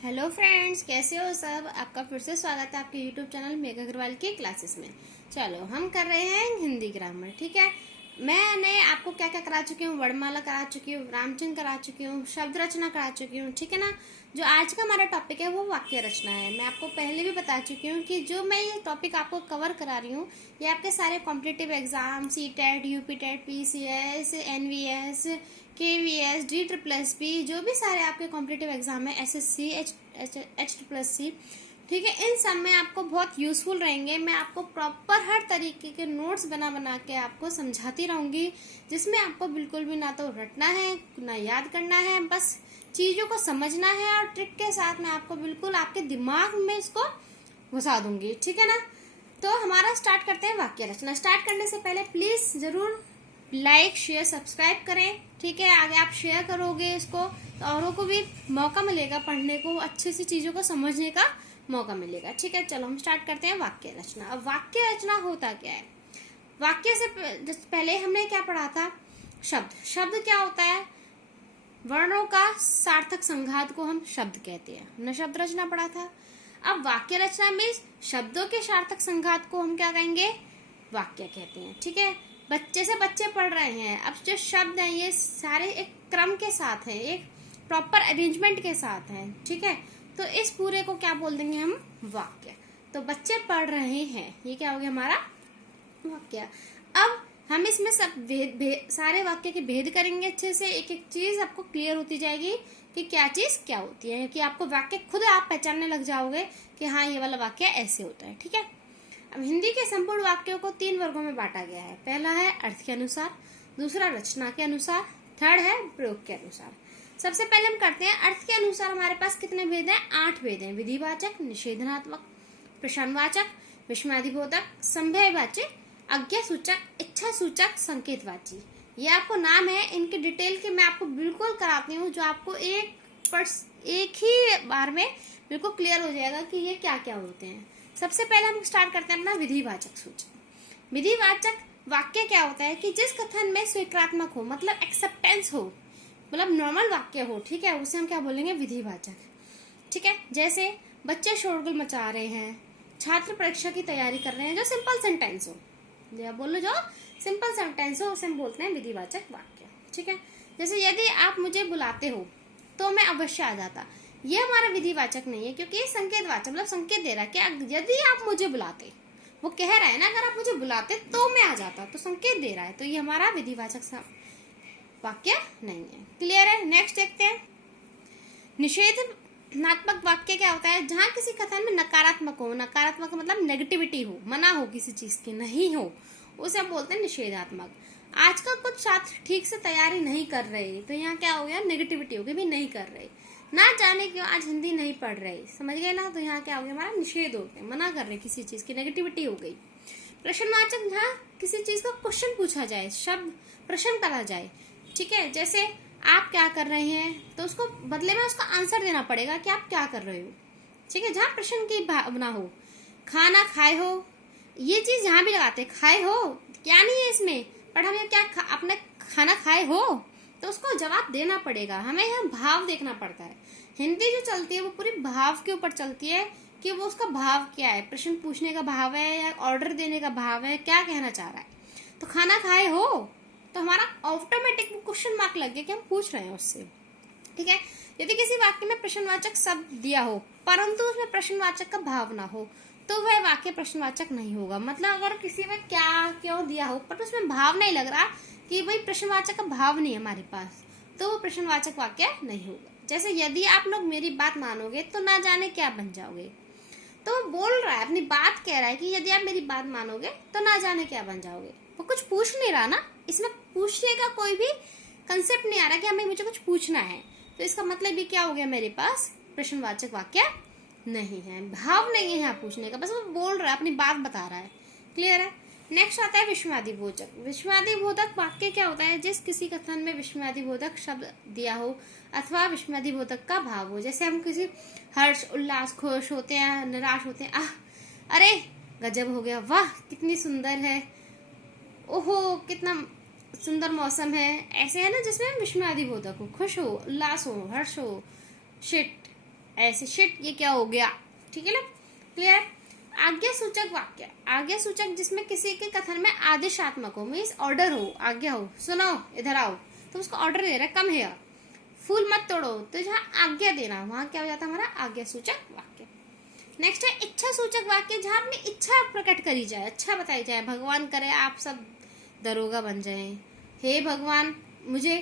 Hello friends, कैसे हो सब। आपका फिर से स्वागत है आपके यूट्यूब चैनल मेघा अग्रवाल की क्लासेस में। चलो हम कर रहे हैं हिंदी ग्रामर। ठीक है, मैंने आपको क्या क्या करा चुकी हूँ, वर्णमाला करा चुकी हूँ, रामचिन्ह करा चुकी हूँ, शब्द रचना करा चुकी हूँ। ठीक है ना। जो आज का हमारा टॉपिक है वो वाक्य रचना है। मैं आपको पहले भी बता चुकी हूँ कि जो मैं ये टॉपिक आपको कवर करा रही हूँ ये आपके सारे competitive exam, C TET, UP TET, PCS, NVS, KVS, D triple S P, जो भी सारे आपके कॉम्पिटिटिव एग्जाम है, SSC, H triple S C, ठीक है, इन सब में आपको बहुत यूजफुल रहेंगे। मैं आपको प्रॉपर हर तरीके के नोट्स बना बना के आपको समझाती रहूंगी, जिसमें आपको बिल्कुल भी ना तो रटना है ना याद करना है, बस चीज़ों को समझना है और ट्रिक के साथ मैं आपको बिल्कुल आपके दिमाग में इसको घुसा दूंगी। ठीक है ना। तो हमारा स्टार्ट करते हैं वाक्य रचना। स्टार्ट करने से पहले प्लीज़ ज़रूर लाइक शेयर सब्सक्राइब करें। ठीक है, आगे आप शेयर करोगे इसको तो औरों को भी मौका मिलेगा पढ़ने को, अच्छी सी चीज़ों को समझने का मौका मिलेगा। ठीक है, चलो हम स्टार्ट करते हैं वाक्य रचना। अब वाक्य रचना होता क्या है। वाक्य से पहले हमने क्या पढ़ा था, शब्द। शब्द क्या होता है, वर्णों का सार्थक संघात को हम शब्द कहते हैं। हमने शब्द रचना पढ़ा था। अब वाक्य रचना में शब्दों के सार्थक संघात को हम क्या कहेंगे, वाक्य कहते हैं। ठीक है, बच्चे से बच्चे पढ़ रहे हैं। अब जो शब्द हैं ये सारे एक क्रम के साथ हैं, एक प्रॉपर अरेंजमेंट के साथ हैं। ठीक है, तो इस पूरे को क्या बोल देंगे हम, वाक्य। तो बच्चे पढ़ रहे हैं, ये क्या हो गया हमारा वाक्य। अब हम इसमें सब सारे वाक्य के भेद करेंगे अच्छे से। एक एक चीज आपको क्लियर होती जाएगी कि क्या चीज क्या होती है, कि आपको वाक्य खुद आप पहचानने लग जाओगे कि हाँ ये वाला वाक्य ऐसे होता है। ठीक है, अब हिंदी के संपूर्ण वाक्यों को 3 वर्गों में बांटा गया है। पहला है अर्थ के अनुसार, दूसरा रचना के अनुसार, थर्ड है प्रयोग के अनुसार। सबसे पहले हम करते हैं अर्थ के अनुसार। हमारे पास कितने भेद हैं, 8 भेद हैं। विधिवाचक, निषेधनात्मक, प्रश्नवाचक, विस्मयादिबोधक, संभयवाचक, आज्ञा सूचक, इच्छा सूचक, संकेतवाची। ये आपको नाम है, इनके डिटेल के मैं आपको बिल्कुल कराती हूँ, जो आपको एक ही बार में बिल्कुल क्लियर हो जाएगा कि ये क्या क्या होते हैं। सबसे पहले हम स्टार्ट करते हैं अपना विधिवाचक सूचक। विधिवाचक वाक्य क्या होता है कि जिस कथन में स्वीकारात्मक हो, मतलब एक्सेप्टेंस हो, मतलब नॉर्मल वाक्य हो। ठीक है, उसे हम क्या बोलेंगे, विधिवाचक। ठीक है, जैसे बच्चे शोरगुल मचा रहे हैं, छात्र परीक्षा की तैयारी कर रहे हैं, जो सिंपल सेंटेंस हो, बोलो जो सिंपल सेंटेंस हो उसे हम बोलते हैं विधिवाचक वाक्य। ठीक है, जैसे यदि आप मुझे बुलाते हो तो मैं अवश्य आ जाता, ये हमारा विधिवाचक नहीं है, क्योंकि ये संकेतवाचक, मतलब संकेत दे रहा है कि यदि आप मुझे बुलाते, वो कह रहा है ना अगर आप मुझे बुलाते तो मैं आ जाता, तो संकेत दे रहा है, तो ये हमारा विधिवाचक वाक्य नहीं है। क्लियर है। नेक्स्ट देखते हैं निषेधात्मक वाक्य क्या होता है, जहां किसी कथन में नकारात्मक हो, नकारात्मक मतलब नेगेटिविटी हो, मना हो किसी चीज की, नहीं हो, उसे हम बोलते हैं निषेधात्मक। आजकल कुछ छात्र ठीक से तैयारी नहीं कर रहे, तो यहाँ क्या हो गया, नेगेटिविटी हो गई, भी नहीं कर रहे, ना जाने क्यों आज हिंदी नहीं पढ़ रहे, समझ गए ना। तो यहाँ क्या हो गया, हमारा निषेध हो गया, मना कर रहे किसी चीज की, नेगेटिविटी हो गई। प्रश्नवाचक, जहाँ किसी चीज का क्वेश्चन पूछा जाए, शब्द प्रश्न करा जाए। ठीक है, जैसे आप क्या कर रहे हैं, तो उसको बदले में उसका आंसर देना पड़ेगा कि आप क्या कर रहे हो। ठीक है, जहाँ प्रश्न की भावना हो। खाना खाए हो, ये चीज जहाँ भी लगाते, खाए हो क्या नहीं है इसमें, पर हमें क्या आपने खाना खाए हो, तो उसको जवाब देना पड़ेगा। हमें यहाँ भाव देखना पड़ता है। हिंदी जो चलती है वो पूरी भाव के ऊपर चलती है, कि वो उसका भाव क्या है, प्रश्न पूछने का भाव है या ऑर्डर देने का भाव है, क्या कहना चाह रहा है। तो खाना खाए हो, तो हमारा ऑटोमेटिक क्वेश्चन मार्क लग गया कि हम पूछ रहे हैं उससे। ठीक है, यदि किसी वाक्य में प्रश्नवाचक शब्द दिया हो परंतु उसमें प्रश्नवाचक का भाव ना हो, तो वह वाक्य प्रश्नवाचक नहीं होगा। मतलब अगर किसी में क्या क्यों दिया हो पर उसमें भाव नहीं लग रहा, कि भाई प्रश्नवाचक का भाव नहीं है हमारे पास, तो वो प्रश्नवाचक वाक्य नहीं होगा। जैसे यदि आप लोग मेरी बात मानोगे तो ना जाने क्या बन जाओगे, तो बोल रहा है, अपनी बात कह रहा है कि यदि आप मेरी बात मानोगे तो ना जाने क्या बन जाओगे। वो कुछ पूछ नहीं रहा ना, इसमें पूछने का कोई भी कंसेप्ट नहीं आ रहा कि हमें मुझे कुछ पूछना है, तो इसका मतलब भी क्या हो गया, मेरे पास प्रश्नवाचक वाक्य नहीं है, भाव नहीं है यहाँ पूछने का, बस वो बोल रहा है, अपनी बात बता रहा है। क्लियर है। नेक्स्ट आता है विस्मयादिबोधक। विस्मयादिबोधक वाक्य क्या होता है, जिस किसी कथन में विस्मयादिबोधक शब्द दिया हो अथवा विस्मयादिबोधक का भाव हो। जैसे हम किसी हर्ष, उल्लास, खुश होते हैं, निराश होते हैं, अरे गजब हो गया, वाह कितनी सुंदर है, ओहो कितना सुंदर मौसम है, ऐसे है ना जिसमें विस्मयादिबोधक हो, खुश हो, उल्लास हो, हर्ष हो, शिट, ऐसे शिट ये क्या हो गया, ठीक है ना, क्लियर। आज्ञा सूचक वाक्य, आज्ञा सूचक जिसमें किसी के कथन में आदेशात्मक हो, मीन्स ऑर्डर हो, आज्ञा हो, सुनो इधर आओ, तो उसको ऑर्डर दे रहा है, कम है, फूल मत तोड़ो, तो जहाँ आज्ञा देना वहां क्या हो जाता है हमारा आज्ञा सूचक वाक्य। नेक्स्ट है इच्छा सूचक वाक्य, जहाँ अपनी इच्छा प्रकट करी जाए, अच्छा बताई जाए, भगवान करे आप सब दरोगा बन जाए, हे भगवान मुझे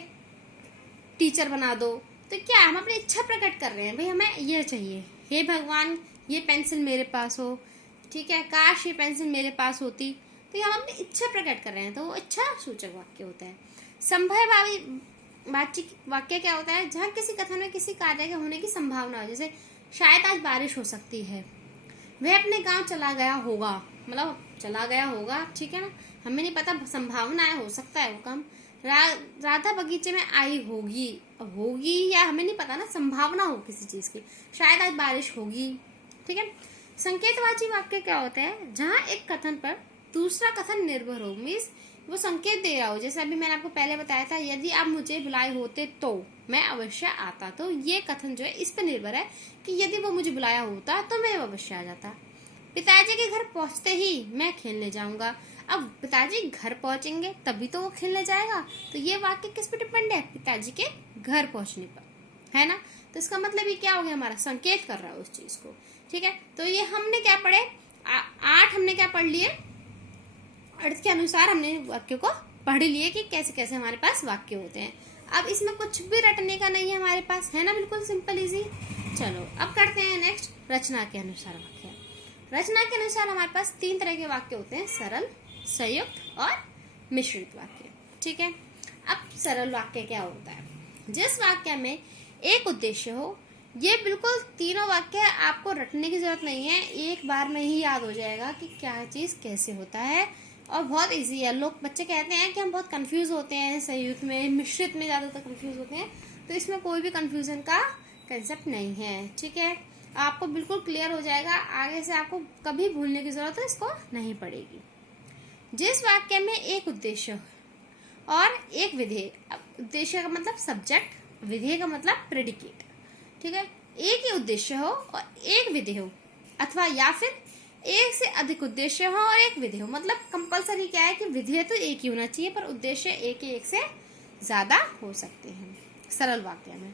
टीचर बना दो, तो क्या हम अपनी इच्छा प्रकट कर रहे हैं, भाई हमें यह चाहिए, हे भगवान ये पेंसिल मेरे पास हो, ठीक है, काश ये पेंसिल मेरे पास होती, तो ये हम अपनी इच्छा प्रकट कर रहे हैं, तो वो इच्छा सूचक वाक्य होता है। संभववादी बातचीत वाक्य क्या होता है, जहाँ किसी कथन में किसी कार्य के होने की संभावना हो, जैसे शायद आज बारिश हो सकती है, वह अपने गांव चला गया होगा, मतलब चला गया होगा, ठीक है ना, हमें नहीं पता, संभावना है, हो सकता है वो काम। राधा बगीचे में आई होगी, होगी या हमें नहीं पता ना, संभावना हो किसी चीज की, शायद आज बारिश होगी, ठीक है। संकेतवाची वाक्य क्या होता है, जहाँ एक कथन पर दूसरा कथन निर्भर हो, मीन्स वो संकेत दे रहा हो, जैसे अभी मैंने आपको पहले बताया था, यदि आप मुझे बुलाए होते तो मैं अवश्य आता, तो ये कथन जो है इस पर निर्भर है कि यदि वो मुझे बुलाया होता तो मैं अवश्य आ जाता। पिताजी के घर पहुंचते ही मैं खेलने जाऊंगा, अब पिताजी घर पहुंचेंगे तभी तो वो खेलने जाएगा, तो ये वाक्य किस पे डिपेंड है, पिताजी के घर पहुंचने पर, है ना, तो इसका मतलब ये क्या हो गया, हमारा संकेत कर रहा है उस चीज को, ठीक है। तो ये हमने क्या पढ़े, 8 हमने क्या पढ़ लिए, अर्थ के अनुसार हमने वाक्य को पढ़ लिए कि कैसे कैसे हमारे पास वाक्य होते हैं। अब इसमें कुछ भी रटने का नहीं है हमारे पास, है ना, बिल्कुल सिंपल इजी। चलो अब करते हैं नेक्स्ट रचना के अनुसार वाक्य। रचना के अनुसार हमारे पास 3 तरह के वाक्य होते हैं, सरल, संयुक्त और मिश्रित वाक्य, ठीक है। अब सरल वाक्य क्या होता है, जिस वाक्य में एक उद्देश्य हो, ये बिल्कुल तीनों वाक्य आपको रटने की जरूरत नहीं है, एक बार में ही याद हो जाएगा कि क्या चीज कैसे होता है, और बहुत इजी है। लोग बच्चे कहते हैं कि हम बहुत कंफ्यूज होते हैं संयुक्त में, मिश्रित में ज्यादातर कंफ्यूज होते हैं, तो इसमें कोई भी कंफ्यूजन का कंसेप्ट नहीं है, ठीक है, आपको बिल्कुल क्लियर हो जाएगा, आगे से आपको कभी भूलने की जरूरत इसको नहीं पड़ेगी। जिस वाक्य में एक उद्देश्य और एक विधेय, उद्देश्य का मतलब सब्जेक्ट, विधेय का मतलब प्रेडिकेट, ठीक है, एक ही उद्देश्य हो और एक विधेय हो, अथवा या फिर एक से अधिक उद्देश्य हो और एक विधेय हो, मतलब कंपलसरी क्या है कि विधेय तो एक ही होना चाहिए पर उद्देश्य एक से ज्यादा हो सकते हैं सरल वाक्य में।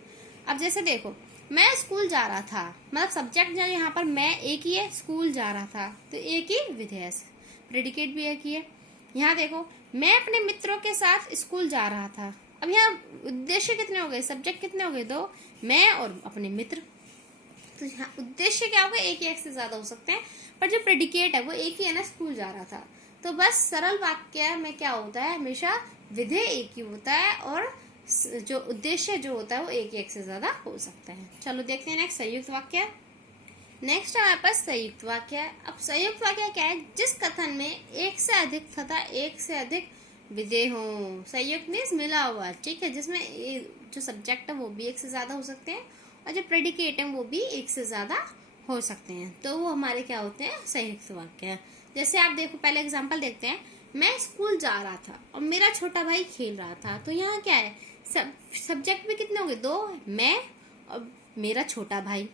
अब जैसे देखो, मैं स्कूल जा रहा था, मतलब सब्जेक्ट जो यहाँ पर मैं एक ही है, स्कूल जा रहा था तो एक ही विधेय, प्रेडिकेट भी एक ही है। यहाँ देखो, मैं अपने मित्रों के साथ स्कूल जा रहा था, अब यहाँ उद्देश्य कितने हो गए, सब्जेक्ट कितने हो गए, 2, मैं और अपने मित्र, तो यहाँ उद्देश्य क्या होगा, एक से ज्यादा हो सकते हैं, पर जो प्रेडिकेट है वो एक ही है ना, स्कूल जा रहा था। तो बस सरल वाक्य में क्या होता है, हमेशा विधेय एक ही होता है और जो उद्देश्य जो होता है वो एक से ज्यादा हो सकता है। चलो देखते हैं नेक्स्ट संयुक्त वाक्य। नेक्स्ट हमारे पास संयुक्त वाक्य है। अब संयुक्त वाक्य क्या है, जिस कथन में एक से अधिक तथा एक से अधिक विधेय हो, संयुक्त मीन्स मिला हुआ, ठीक है, जिसमें जो सब्जेक्ट है वो भी एक से ज्यादा हो सकते हैं और जो प्रेडिकेट है वो भी एक से ज्यादा हो सकते हैं, तो वो हमारे क्या होते हैं, संयुक्त वाक्य। जैसे आप देखो, पहले एग्जांपल देखते हैं, मैं स्कूल जा रहा था और मेरा छोटा भाई खेल रहा था, तो यहाँ क्या है, सब्जेक्ट भी कितने हो गए, 2, मैं और मेरा छोटा भाई,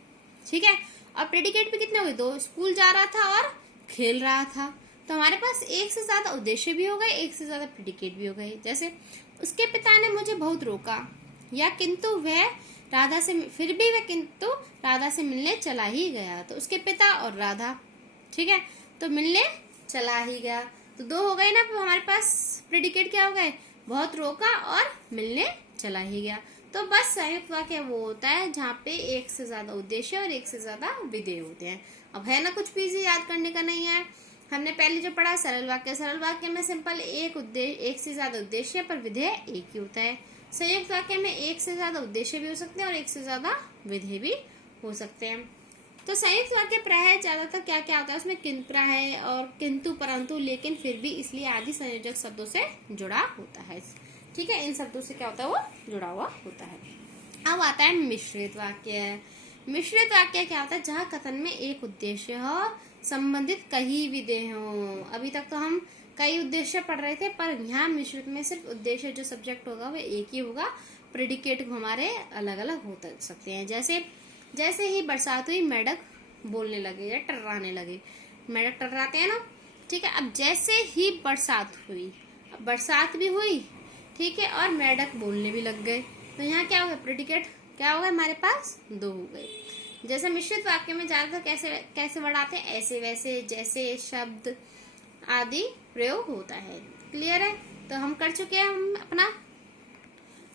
ठीक है, और प्रेडिकेट भी कितने हो गए, 2, स्कूल जा रहा था और खेल रहा था, तो हमारे पास एक से ज्यादा उद्देश्य भी हो गए, एक से ज्यादा प्रेडिकेट भी हो गए। जैसे उसके पिता ने मुझे बहुत रोका, या किंतु वह राधा से, फिर भी वह किंतु राधा से मिलने चला ही गया, तो उसके पिता और राधा, ठीक है, तो मिलने चला ही गया, तो 2 हो गए ना, तो हमारे पास प्रेडिकेट क्या हो गए, बहुत रोका और मिलने चला ही गया। तो बस संयुक्त वाक्य वो होता है जहाँ पे एक से ज्यादा उद्देश्य और एक से ज्यादा विधेय होते हैं। अब है ना, कुछ भी इसे याद करने का नहीं है, हमने पहले जो पढ़ा सरल वाक्य, सरल वाक्य में सिंपल एक से ज्यादा उद्देश्य पर विधेय एक ही होता है। संयुक्त वाक्य में एक से ज्यादा उद्देश्य भी हो सकते हैं और एक से ज्यादा विधेय भी हो सकते हैं। तो संयुक्त वाक्य प्राय ज्यादातर क्या क्या होता है, उसमें किंतु प्राय और किंतु, परंतु, लेकिन, फिर भी, इसलिए आदि संयोजक शब्दों से जुड़ा होता है, ठीक है, इन शब्दों से क्या होता है, वो जुड़ा हुआ होता है। अब आता है मिश्रित वाक्य। मिश्रित वाक्य क्या होता है, जहाँ कथन में एक उद्देश्य हो, संबंधित कई विधेय हो। अभी तक तो हम कई उद्देश्य पढ़ रहे थे, पर यहाँ मिश्रित में सिर्फ उद्देश्य जो सब्जेक्ट होगा वो एक ही होगा, प्रेडिकेट हमारे अलग अलग हो सकते हैं। जैसे जैसे ही बरसात हुई मेढक बोलने लगे या टर्राने लगे। मेढक टर्राते हैं ना, ठीक है। अब जैसे ही बरसात हुई, अब बरसात भी हुई, ठीक है, और मेढक बोलने भी लग गए। तो यहाँ क्या हो गया, प्रेडिकेट क्या हो गया हमारे पास, 2 हो गए। जैसे मिश्रित वाक्य में ज्यादातर कैसे कैसे वर्ड आते हैं, ऐसे वैसे जैसे शब्द आदि प्रयोग होता है। क्लियर है। तो हम कर चुके हैं, हम अपना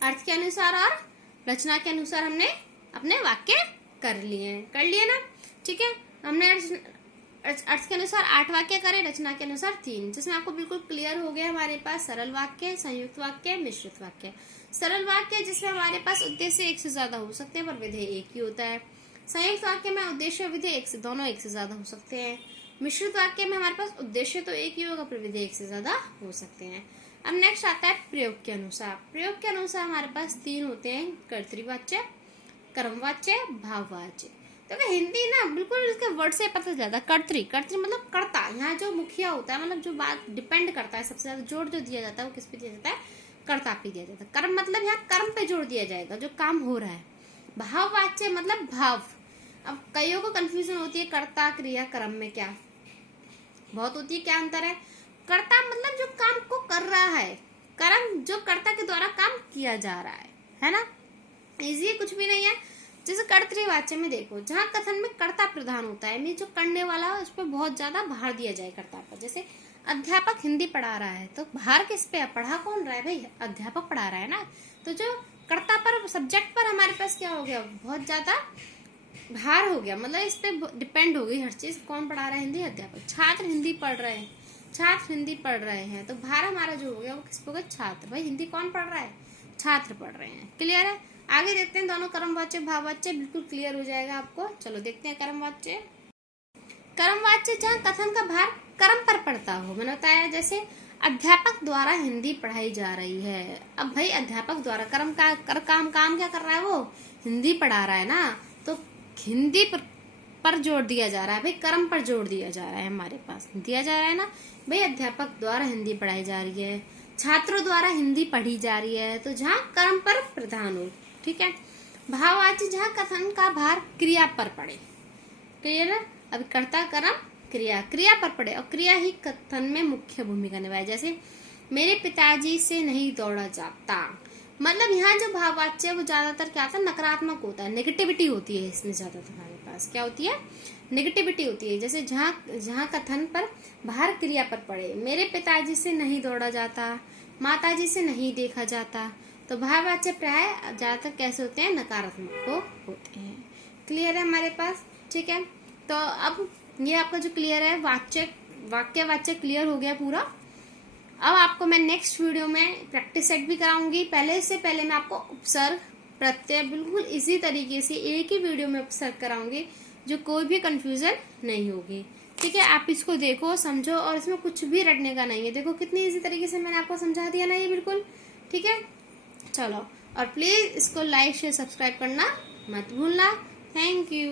अर्थ के अनुसार और रचना के अनुसार हमने अपने वाक्य कर लिए ना, ठीक है। हमने अर्थ के अनुसार 8 वाक्य करे, रचना के अनुसार 3, जिसमें आपको बिल्कुल क्लियर हो गया हमारे पास सरल वाक्य, संयुक्त वाक्य, मिश्रित वाक्य। सरल वाक्य जिसमें हमारे पास उद्देश्य एक से ज्यादा हो सकते हैं पर विधेय एक ही होता है। संयुक्त वाक्य में उद्देश्य और विधेय दोनों एक से ज्यादा हो सकते हैं। मिश्रित वाक्य में हमारे पास उद्देश्य तो एक ही होगा पर विधेय एक से ज्यादा हो सकते हैं। अब नेक्स्ट आता है प्रयोग के अनुसार। प्रयोग के अनुसार हमारे पास 3 होते हैं, कर्तृवाच्य, कर्मवाच्य, भाववाच्य। तो हिंदी ना बिल्कुल इसके वर्ड से पता चलता है। कर्तृ मतलब कर्ता, यहाँ जो मुखिया होता है, मतलब जो बात डिपेंड करता है, सबसे ज्यादा जोर जो दिया जाता है वो किस पे दिया जाता है, कर्ता पे दिया जाता है। कर्म मतलब यहाँ कर्म पे जोर दिया जाएगा, जो काम हो रहा है। भाववाच्य मतलब भाव। अब कईयों को कंफ्यूजन होती है कर्ता क्रिया कर्म में क्या बहुत होती है, क्या अंतर है। कर्ता मतलब जो काम को कर रहा है, कर्म जो कर्ता के द्वारा काम किया जा रहा है ना। इजी, कुछ भी नहीं है। जैसे कर्तृवाच्य में देखो, जहाँ कथन में कर्ता प्रधान होता है, जो करने वाला है उस पर बहुत ज्यादा भार दिया जाए कर्ता पर। जैसे अध्यापक हिंदी पढ़ा रहा है तो भार किस पे है, पढ़ा कौन रहा है भाई, अध्यापक पढ़ा रहा है ना। तो जो कर्ता पर, सब्जेक्ट पर हमारे पास क्या हो गया, बहुत ज्यादा भार हो गया, मतलब इस पे डिपेंड हो गई हर चीज। कौन पढ़ा रहा है, हिंदी, अध्यापक। छात्र हिंदी पढ़ रहे हैं, छात्र हिंदी पढ़ रहे हैं, तो भार हमारा जो हो गया वो किस पे हो गया, छात्र। भाई हिंदी कौन पढ़ रहा है, छात्र पढ़ रहे हैं। क्लियर है। आगे देखते हैं दोनों कर्मवाच्य भाववाच्य, बिल्कुल क्लियर हो जाएगा आपको। चलो देखते हैं कर्मवाच्य। कर्मवाच्य जहाँ कथन का भार कर्म पर पड़ता हो, मैंने बताया जैसे अध्यापक द्वारा हिंदी पढ़ाई जा रही है। अब भाई अध्यापक द्वारा कर्म का काम क्या कर रहा है, वो हिंदी पढ़ा रहा है ना, तो हिंदी पर जोर दिया जा रहा है, भाई कर्म पर जोर दिया जा रहा है, हमारे पास दिया जा रहा है ना। भाई अध्यापक द्वारा हिंदी पढ़ाई जा रही है, छात्रों द्वारा हिंदी पढ़ी जा रही है, तो जहाँ कर्म पर प्रधान हो, ठीक है। भाववाच्य जहाँ कथन का भार क्रिया पर पड़े। क्लियर है। अब कर्ता कर्म क्रिया पर पड़े और क्रिया ही कथन में मुख्य भूमिका निभाए। जैसे मेरे पिताजी से नहीं दौड़ा जाता, मतलब यहाँ जो भाववाच्य है वो ज्यादातर क्या होता है, नकारात्मक होता है, नेगेटिविटी होती है इसमें ज्यादातर। हमारे पास क्या होती है, नेगेटिविटी होती है। जैसे जहाँ कथन पर भार क्रिया पर पड़े, मेरे पिताजी से नहीं दौड़ा जाता, माताजी से नहीं देखा जाता, तो भाववाच्य प्राय ज्यादातर कैसे होते हैं, नकारात्मक को होते हैं। क्लियर है हमारे पास, ठीक है। तो अब ये आपका जो क्लियर है वाक्य वाच्य क्लियर हो गया पूरा। अब आपको मैं नेक्स्ट वीडियो में प्रैक्टिस सेट भी कराऊंगी। पहले मैं आपको उपसर्ग प्रत्यय बिल्कुल इसी तरीके से एक ही वीडियो में उपसर्ग कराऊंगी, जो कोई भी कंफ्यूजन नहीं होगी, ठीक है। आप इसको देखो, समझो, और इसमें कुछ भी रटने का नहीं है। देखो कितनी इजी तरीके से मैंने आपको समझा दिया ना, ये बिल्कुल ठीक है। चलो, और प्लीज इसको लाइक शेयर सब्सक्राइब करना मत भूलना। Thank you.